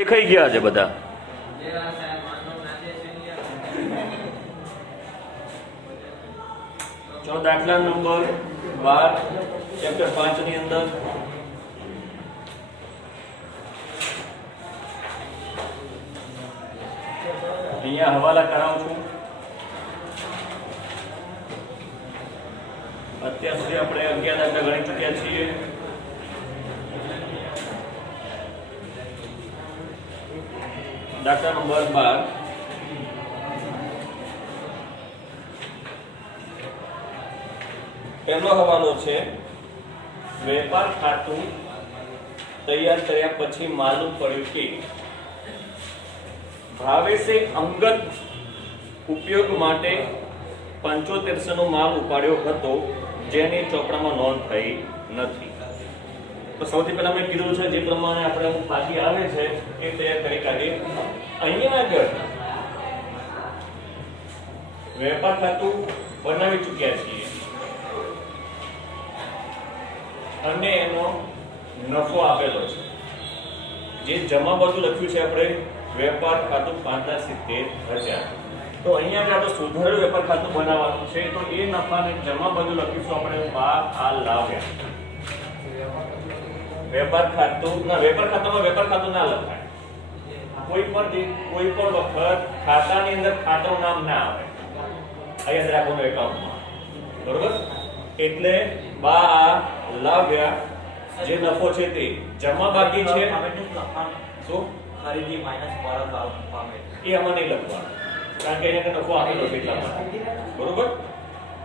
દેખાઈ ગયા છે બધા. ચલો દાખલા નંબર 12 ચેપ્ટર 5 ની અંદર અહીંયા હવાલા કરાવું છું. અત્યાર સુધી આપણે 11 દાખલા ગણી ચૂક્યા છીએ. દાખલા નંબર 12 પહેલો હવાલો છે વેપાર ખાતું તૈયાર કર્યા પછી માલુમ પડ્યું કે ભાવેશે અંગત ઉપયોગ માટે 7500 નો માલ ઉપાડ્યો હતો જેની ચોપડામાં નોંધ થઈ નથી. તો સૌથી પહેલા મેં કીધું છે જે પ્રમાણે આપણે પાછી આવે છે એ તૈયાર કરી કાઢીએ. અહીંયા આગળ વેપાર ખાતું બનાવી ચૂક્યા છીએ અને એનો નફો આપેલો છે. જે જમા બાજુ લખ્યું છે આપણે વેપાર ખાતું 5,70,000. તો અહીંયા આગળ આપણે સુધારેલું વેપાર ખાતું બનાવવાનું છે. તો એ નફાને જમા બાજુ લખીશું આપણે 12 લાવ્યા. વેપાર ખાતામાં વેપાર ખાતું ના લખાય. કોઈ પણ વખત ખાતાની અંદર ખાતાનું નામ ના આવે. આ યાદ રાખવાનું એકાઉન્ટમાં. બરોબર? એટલે 12 લાવ્યા. જે નફો છે તે જમા બાકી છે. શું ખરીદી માઈનસ પરત આવે એ આમાં નહીં લખવાનું કારણ કે અહીંયા નફો આપેલો છે એટલા માટે. બરોબર?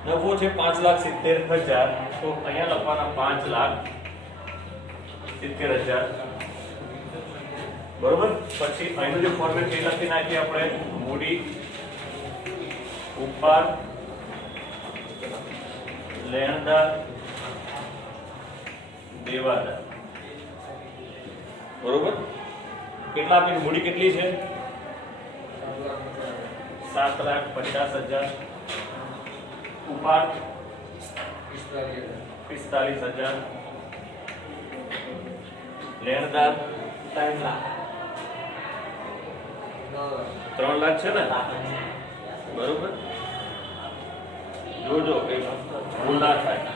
નફો છે 5,70,000. તો અહીંયા લખવાના 5,70,000. બરોબર? પછી અહીંનું જે ફોર્મેટ એ લખી નાખીએ આપણે મૂડી ઉપાડ લેણદાર દેવાદાર. બરોબર? કેટલા આપણી મૂડી કેટલી છે? 7,50,000. ઉપાડ 45,000. લેણદાર 3 લાખ 3 લાખ છે ને? બરોબર? જોજો કે ભૂલ ના થાય.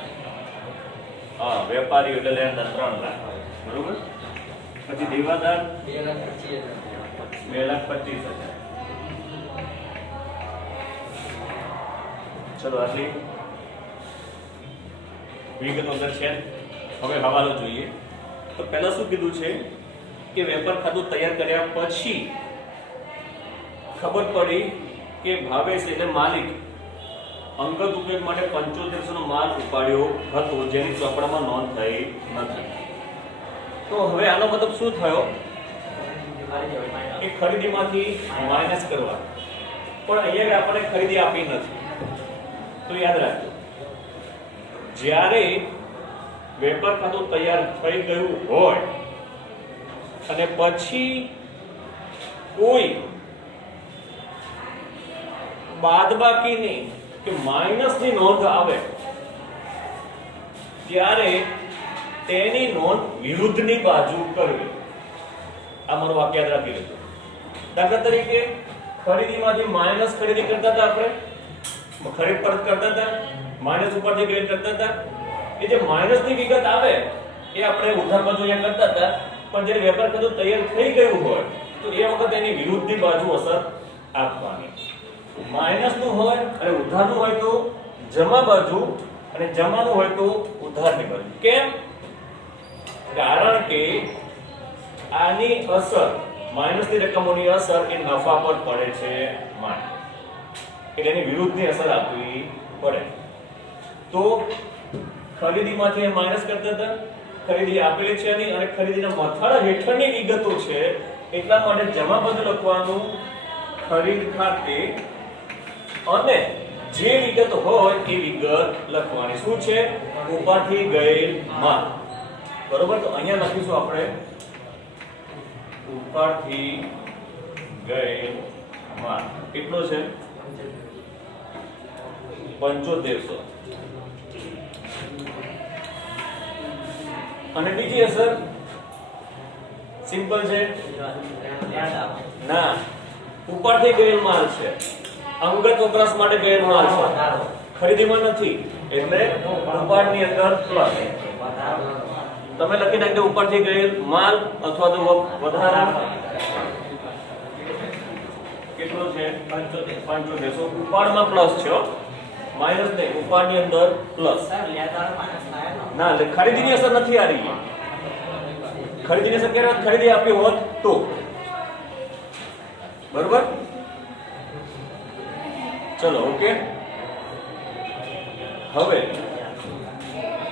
હા, વેપારી એટલે લેણદાર 3 લાખ. બરોબર? પછી દેવાદાર 2,25,000. ચલો આટલી વિગતો અંદર છે. હવે હવાલો જોઈએ. તો પહેલા શું કીધું છે કે વેપાર ખાતું તૈયાર કર્યા પછી ખબર પડી કે ભાવેશ એટલે માલિક અંગત ઉપયોગ માટે 7500 નો માલ ઉપાડ્યો હતો જેની ચોપડામાં નોંધ થઈ નથી. તો હવે આનો મતલબ શું થયો કે ખરીદીમાંથી માઇનસ કરવા. પણ અહીંયા આપણે ખરીદી આપી નથી. તો યાદ રાખજો જ્યારે વેપાર ખાતું તૈયાર થઈ ગયું હોય અને પછી કોઈ બાદબાકીની કે માઇનસની નોંધ આવે ત્યારે તેની નોંધ વિરુદ્ધની બાજુ કરવી. આ મારું વાક્ય યાદ રાખી લેજો. દાખલા તરીકે ખરીદીમાંથી માઇનસ ખરીદી કરતા હતા આપણે, ખરીદ પરત કરતા હતા, માઇનસ ઉપરથી ગેઇન કરતા હતા. એ જે માઇનસની વિગત આવે એ આપણે ઉધાર બાજુ અહીંયા કરતા હતા. પણ જ્યારે વેપાર ખાતું તૈયાર થઈ ગયું હોય તો એ વખત એની વિરુદ્ધની બાજુ અસર આપવાની. માઇનસનું હોય અને ઉધારનું હોય તો જમા બાજુ અને જમાનું હોય તો ઉધારની બાજુ. કેમ? કારણ કે આની અસર માઇનસની રકમોની અસર એ નફા પર પડે છે માટે એટલે એની વિરુદ્ધની અસર આપવી પડે. તો ખરીદીમાંથી માઇનસ કરતા હતા, ખરીદી આપેલી છે નહીં અને ખરીદીના મથાળા હેઠળની વિગતો છે એટલા માટે જમા બાજુ લખવાનું ખરીદ ખાતે અને જે વિગત હોય એ વિગત લખવાની. શું છે? ઉપાડથી ગયેલ માલ. બરોબર? તો અહીંયા લખીશું આપણે ઉપાડથી ગયેલ માલ કેટલો છે? 7500. અને બીજી અસર સિમ્પલ છે યાદ આવે. ના, ઉપરથી ગયેલ માલ છે, અંગત વપરાશ માટે ગયેલ માલ છે, વધારો. ખરીદીમાં નથી, એટલે ઉપાડની અંદર પ્લસ. વધારો. તમે લખી નાખજો ઉપરથી ગયેલ માલ અથવા તો વધારા. કેટલો છે? 75. સો ઉપાડમાં પ્લસ છે, માઈનસ નહીં, ઉપાડની અંદર પ્લસ. સર લેતા માઈનસ થાય ને. ના, એટલે ખરીદીની અસર નથી આ રહી. ખરીદીની અસર ક્યારે ખરીદી આપી હોત તો, બરોબર? ચલો, ઓકે. હવે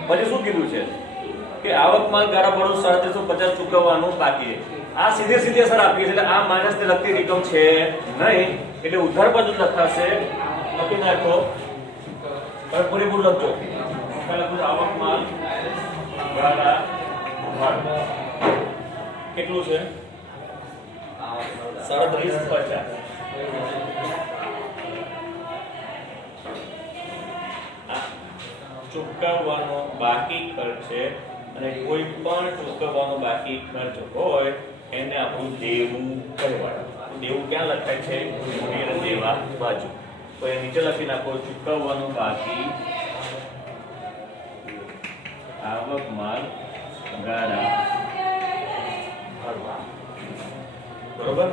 પછી શું કીધું છે કે આવક માલ ગાળા ભાડું 3750 ચૂકવવાનું બાકી છે. આ સીધી સીધી અસર આપી છે, એટલે આ માઈનસ ને લગતી રકમ છે નહીં, એટલે ઉધાર બાજુ લખાશે. લખી નાખો, હવે પૂરેપૂરું લખજો. પહેલા લખો આવક માલ ગાળા ભાડું કેટલું છે? 3750. ચૂકવવાનો બાકી ખર્ચ છે, અને કોઈ પણ ચૂકવવાનો બાકી ખર્ચ હોય એને આપણું દેવું કહેવાય. દેવું ક્યાં લખાય છે? મૂડી અને દેવા બાજુ. તો એ નીચે લખી નાખો, ચૂકવવાનું બાકી આવક માલ ગાળા ભરવા. બરોબર?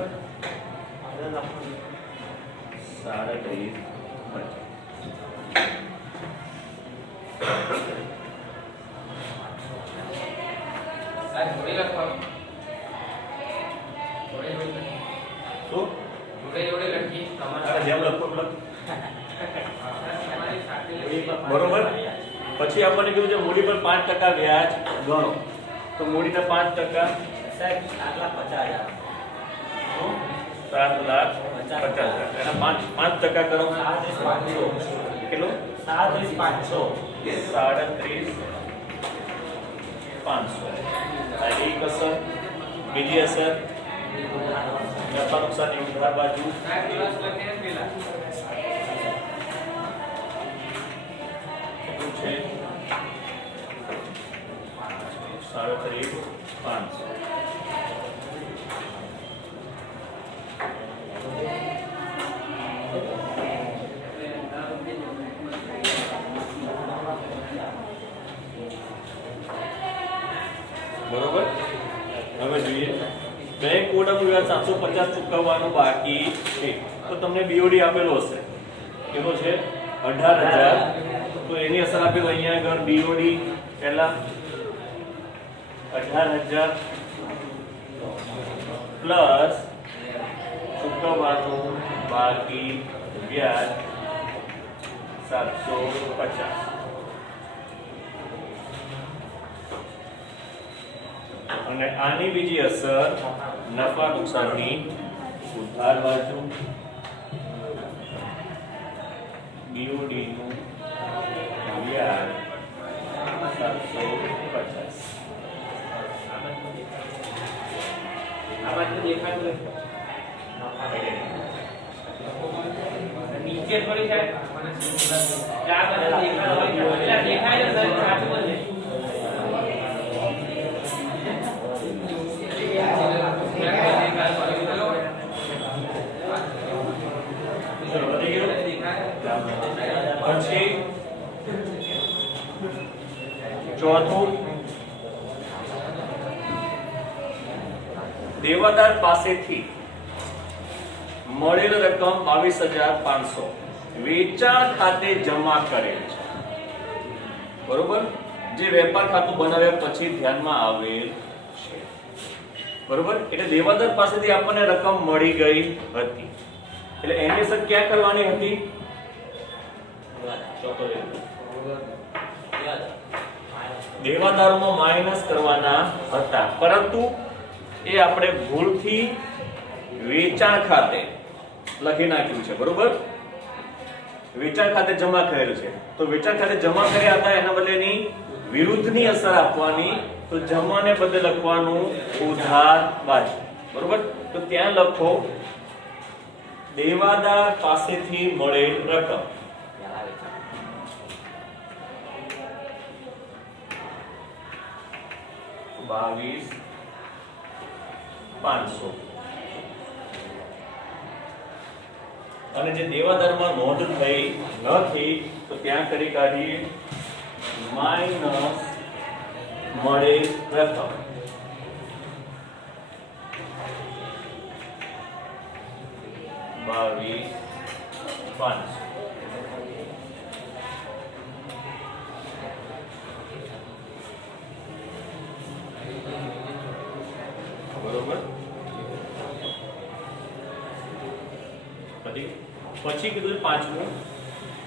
3750. બરોબર. પછી આપણને કીધું છે મૂડી પર 5% વ્યાજ ગણો. તો મૂડીના 5% સાહેબ 7,50,000. 7,50,000. એના 5% કરો. 37,500. કેટલું? 37,500. 37,500. આ એક અસર. બીજી અસર નફા નુકસાનની ઉધાર બાજુ. કેટલું છે? 37,500. બરોબર. હવે જોઈએ બેંક ઓર્ડરનું વ્યાજ 750 ચૂકવવાનું બાકી છે. તો તમને બીઓડી આપેલો હશે, કેટલો છે? 18,000. તો એની અસર આપેલ અહીંયા આગળ બીઓડી પહેલા 18,000 પ્લસ ચૂકવવાનું બાકી વ્યાજ 750. અને આની બીજી અસર નફા નુકસાનની ઉધાર બાજુ. બીઓડી નું વ્યાજ 750. આ બાજુ દેખાય નીચે થોડી સાહેબ આ બાજુ દેખાય દેખાય છે સાચું બોલે. પછી ચોથું, દેવાદાર પાસેથી મળેલ રકમ 22,500 વેચાણ ખાતે જમા કરેલ છે. બરોબર? જે વેપાર ખાતું બનાવ્યા પછી ધ્યાનમાં આવેલ છે. બરોબર? એટલે દેવાદાર પાસેથી આપણને રકમ મળી ગઈ હતી, એટલે એની અસર ક્યાં કરવાની હતી? દેવાદારોમાં માઇનસ કરવાના હતા, પરંતુ એ આપણે ભૂલથી વેચાણ ખાતે લખી નાખ્યું છે. બરોબર? વેચાણ ખાતે જમા કરેલું છે, તો વેચાણ ખાતે જમા કર્યા હતા એના બદલેની વિરુદ્ધની અસર આપવાની. તો જમાને બદલે લખવાનું ઉધાર બાજુ. બરોબર? તો ત્યાં લખો દેવાદાર પાસેથી મળેલ રકમ 22,500 અને જે દેવાદારમાં નોંધ થઈ નથી તો ત્યાં કરી કાઢીએ માઇનસ મળે રકમ. બાવીસ 500. બરોબર. પછી કીધું પાંચમું,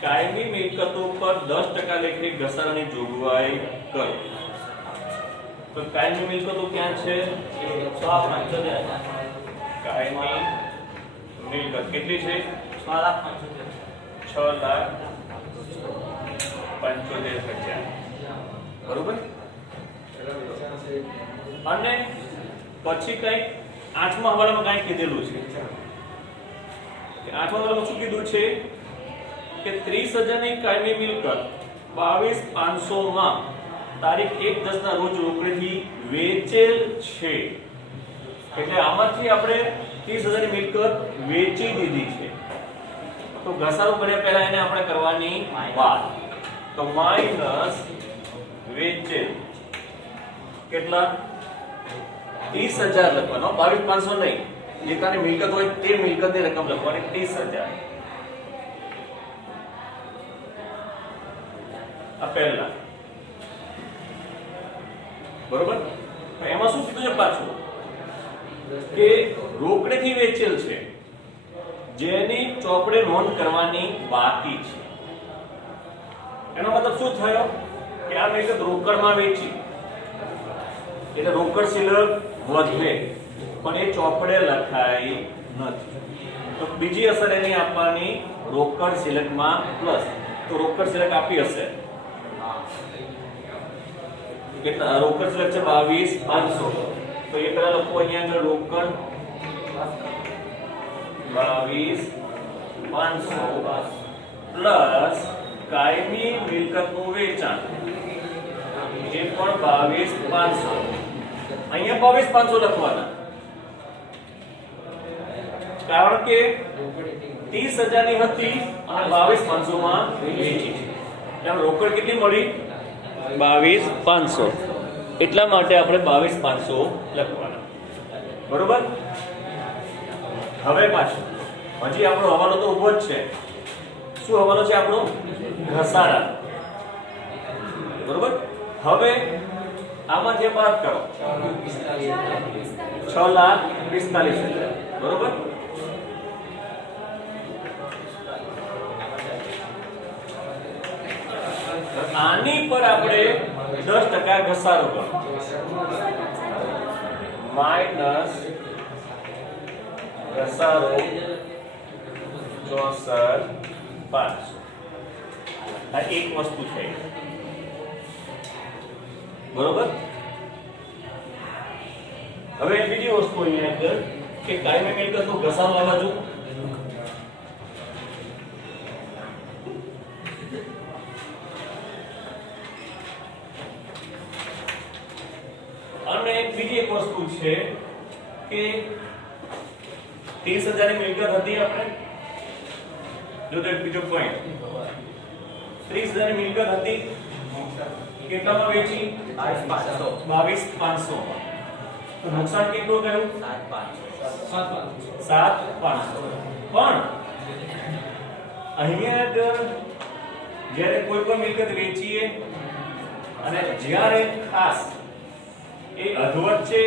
કાયમી મિલકતો પર 10% લેખે ઘસારાની જોગવાઈ કરો. તો કાયમી મિલકતો ક્યાં છે? 6,75,000. કાયમી મિલકત કેટલી છે? 6,75,000. બરોબર. અને પછી કઈ આઠમા હવાલામાં કઈ કીધેલું છે કે આઠમા હવાલામાં શું કીધું છે કે 30,000 ની કાયમી મિલકત 22,500 માં તારીખ 1/10 ના રોજ રોકડેથી વેચેલ છે. એટલે આમાંથી આપણે 30,000 ની મિલકત વેચી દીધી છે. તો ઘસારો કર્યા પહેલા એને આપણે કરવાની વાત. તો માઈનસ વેચેલ કેટલા? 30,000 લખવાનો, 22,500 નહીં. જે કાની મિલકત હોય તે મિલકતની રકમ લખવાની 30,000. આ પહેલા. બરોબર. એમાં શું કીધું છે પાછું કે રોકડેથી વેચેલ છે જેની ચોપડે નોંધ કરવાની બાકી છે. એનો મતલબ શું થયો કે આ મિલકત રોકડમાં વેચી એટલે રોકડ શિલક વધે પણ એ ચોપડે લખાઈ નથી. તો બીજી અસર એની આપવાની રોકડ શિલકમાં પ્લસ. તો રોકડ શિલક આપી હશે કેટલા? રોકડ શિલક છે 22,500. તો એ પેલા લખો અહીંયા આગળ રોકડ 22,500 પ્લસ કાયમી મિલકતનું વેચાણ એ પણ 22,500. અહીંયા 22,500 લખવાના કારણ કે 30,000 ની હતી અને 22,500 માં વેચી છે. એટલે રોકડ કેટલી મળી? 22,500. એટલા માટે આપણે 22,500 લખવાના. બરોબર. હવે પાછું હજી આપણો હવાલો તો ઉભો જ છે. શું હવાલો છે આપણો? ઘસારા. બરોબર. હવે આમાં જે બાદ કરો 6,45,000. બરોબર. આની પર આપણે 10% ઘસારો કરો માઈનસ ઘસારો 64,500. આ એક વસ્તુ છે. બરોબર. હવે બીજી વસ્તુ અહીંયા આગળ કે કાયમી મિલકતનો ઘસારો આ બાજુ અને બીજી એક વસ્તુ છે કે 30,000 ની મિલકત હતી આપણે. જો તો બીજો પોઈન્ટ 30,000 ની મિલકત હતી કેટલામાં વેચી? 22,500 માં. તો નુકસાન કેટલું થયું? 7,500. પણ અહીંયા આગળ જ્યારે કોઈ પણ મિલકત વેચીએ અને જ્યારે ખાસ એ અધવચ્ચે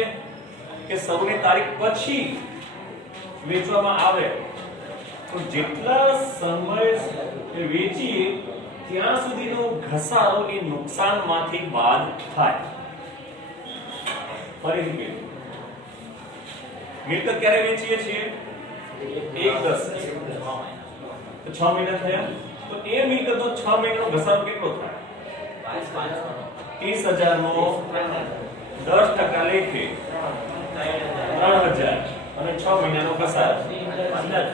કે સૌની તારીખ પછી વેચવામાં આવે તો જેટલા સમય વેચીએ ત્યાં સુધીનો ઘસારો એ નુકસાનમાંથી બાદ થાય. ફરીથી મિલકત ક્યારે વેચીએ છીએ? 1/10. તો 6 મહિના થયા. તો એ મિલકતનો 6 મહિનાનો ઘસારો કેટલો થાય? 30,000 નો 10% લેખે 3,000 અને 6 મહિનાનો ઘસારો 1,500.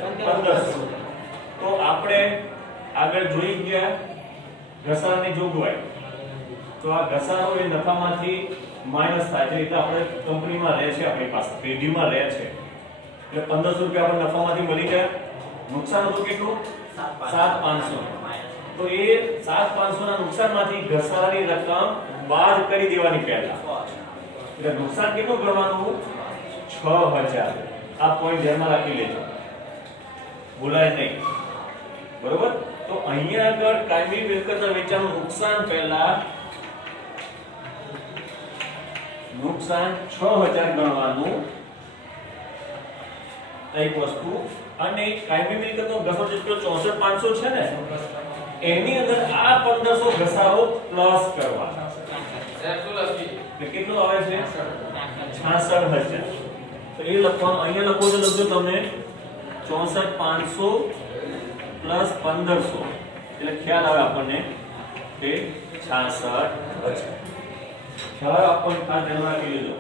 તો આપણે આગળ જોઈ ગયા ઘસારાની જોગવાઈ. તો આ ઘસારો એ નફામાંથી માઈનસ થાય છે. એટલે આપણે કંપનીમાં રહે છે, આપણી પાસે પેઢીમાં રહે છે એટલે 1,500 રૂપિયા આપણે નફામાંથી મળી ગયા. નુકસાન હતું કેટલું 7500 તો એ 7500 ના નુકસાનમાંથી ઘસારાની રકમ બાદ કરી દેવાની પહેલા એટલે નુકસાન કેટલું ગણવાનું 6000 આ પોઈન્ટ ધ્યાનમાં રાખી લેજો ભૂલાય નહીં બરોબર તો અહીંયા આગળ કાયમી મિલકતના વેચાણનું નુકસાન પહેલા નુકસાન 6000 ગણવાનું એક વસ્તુ અને કાયમી મિલકતનો ઘસારો જેટલો 64500 છે ને એની અંદર આ 1500 ઘસારો પ્લસ કરવાનો એટલે કેટલું આવે છે 66000 તો એ લખવાનું અહીંયા લખો તો લખજો તમે 64500 પ્લસ 1500 એટલે ખ્યાલ આવે આપણને તે 66000 ખ્યાલ આપણને આ ધ્યાનમાં રાખી લેજો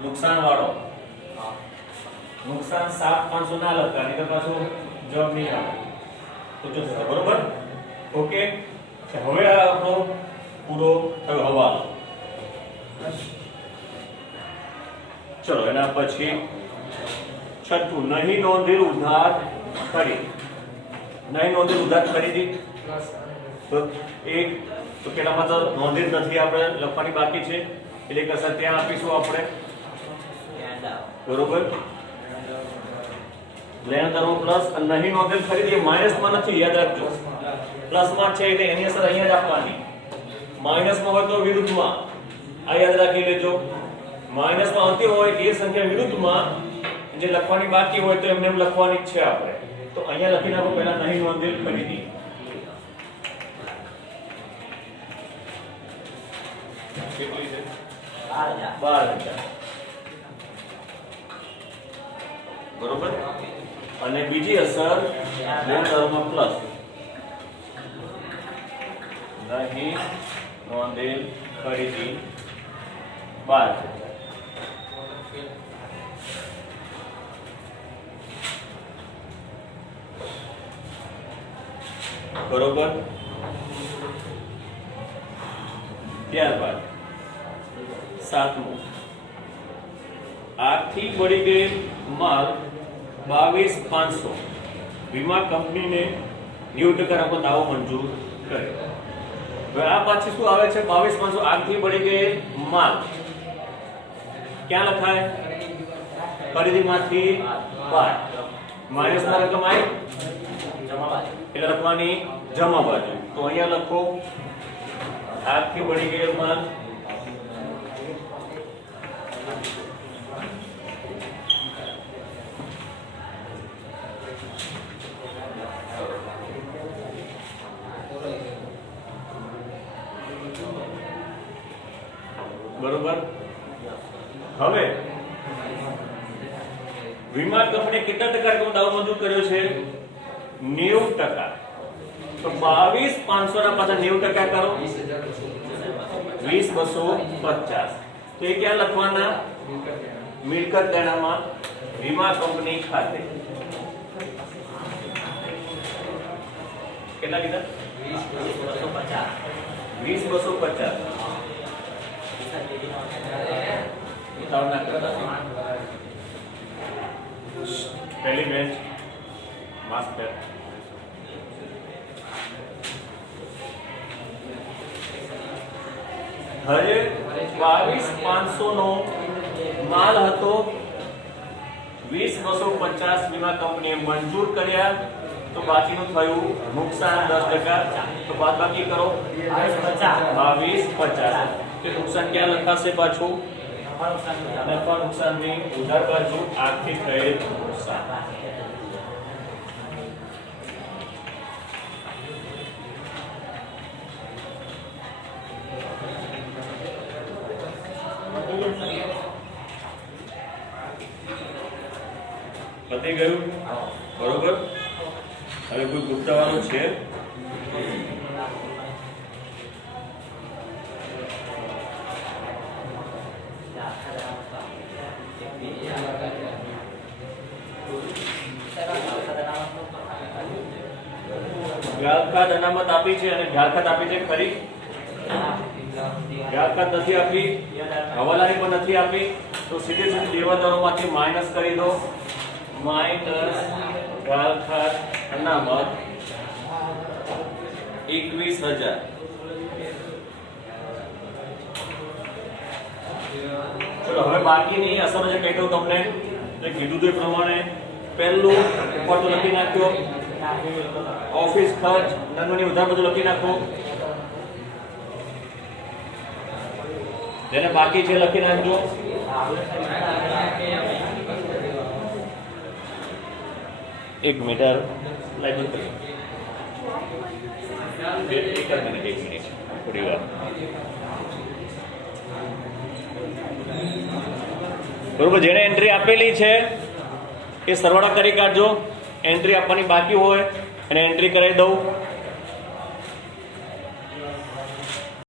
નુકસાન વાળો નુકસાન 7500 ના લખતા નહીં તો પાછો જવાબ નહીં આવે તો જો થશે બરોબર ઓકે હવે આ આપણો પૂરો થયો હવાલો ચલો એના પછી છઠ્ઠું નહીં નોંધેલ ઉધાર ખરીદ નહીં નોંધેલ ઉધાર ખરીદી તો એક તો પેલામાં તો નોંધેલ નથી આપણે લખવાની બાકી છે એટલે કસર ત્યાં આપીશું આપણે બરોબર લેણદારો પ્લસ નહીં નોંધેલ ખરીદી માઈનસ માં નથી યાદ રાખજો પ્લસ માં છે એટલે એની અસર અહીંયા જ આપવાની માઈનસ માં હોય તો વિરુદ્ધમાં આ યાદ રાખી લેજો માઈનસ માં આવતી હોય એ સંખ્યા વિરુદ્ધમાં જે લખવાની બાકી હોય તો એમને એમ લખવાની જ છે આપણે તો અહીંયા લખી નાખો પહેલા નહીં નોંધેલ ખરીદી કેટલી છે 12000 બરોબર અને બીજી અસર લેણદારોમાં પ્લસ નહીં નોંધેલ ખરીદી 12000 બરોબર ત્યારબાદ સાતમું આથી બળી ગયેલ માલ 22500 વીમા કંપનીને 90% આપો દાવો મંજૂર કર્યો હવે આ પાછી શું આવે છે 22500 આથી બળી ગયેલ માલ ક્યાં લખાય ખરીદીમાંથી બાદ માઈનસ ના રકમ આવી એટલે લખવાની જમા બાજુ તો અહીંયા લખો આગથી બળી ગયેલ માલ બરોબર હવે વીમા કંપની કેટલા ટકા રકમ દાવો મંજૂર કર્યો છે 90% તો 22500 ના પાછા 90% કરો 20250 તો એ ક્યાં લખવાના મિલકત દેણામાં વીમા કંપની ખાતે કેટલા કીધા 20250 पहली बेंच मास्टर हरे 22500 નો માલ હતો 20250 વીમા કંપનીએ મંજૂર કર્યા તો બાકીનું થયું નુકસાન 10% તો બાદ બાકી કરો 2250 કે નુકસાન ક્યાં લખાશે પાછું નફા નુકસાનની ઉધાર બાજુ આર્થિક થયેલ નુકસાન પતી ગયું બરોબર હવે કોઈ ગુપ્તવાનું છે વ્યાજખાત અનામત આપી છે અને વ્યાજખાત આપી છે ખરી વ્યાજખાત નથી આપી હવાલાની પણ નથી આપી તો સીધે સીધી દેવાદારોમાંથી માઈનસ કરી દો માઇનસ ગાલખાત અનામત 21,000. ચલો હવે બાકીની અસર જે કહી દઉં તમને, જે કીધું તો એ પ્રમાણે પહેલું ઉપર તો લખી નાખ્યો, ઓફિસ ખર્ચ નાનું વધારે બધું લખી નાખો, જેને બાકી છે લખી નાખજો. એક મીટર લાગી એક મિનિટ થોડી વાર. બરોબર, જેને એન્ટ્રી આપેલી છે એ સરવાળા કરી કાઢજો. એન્ટ્રી આપવાની બાકી હોય એને એન્ટ્રી કરાવી દઉં.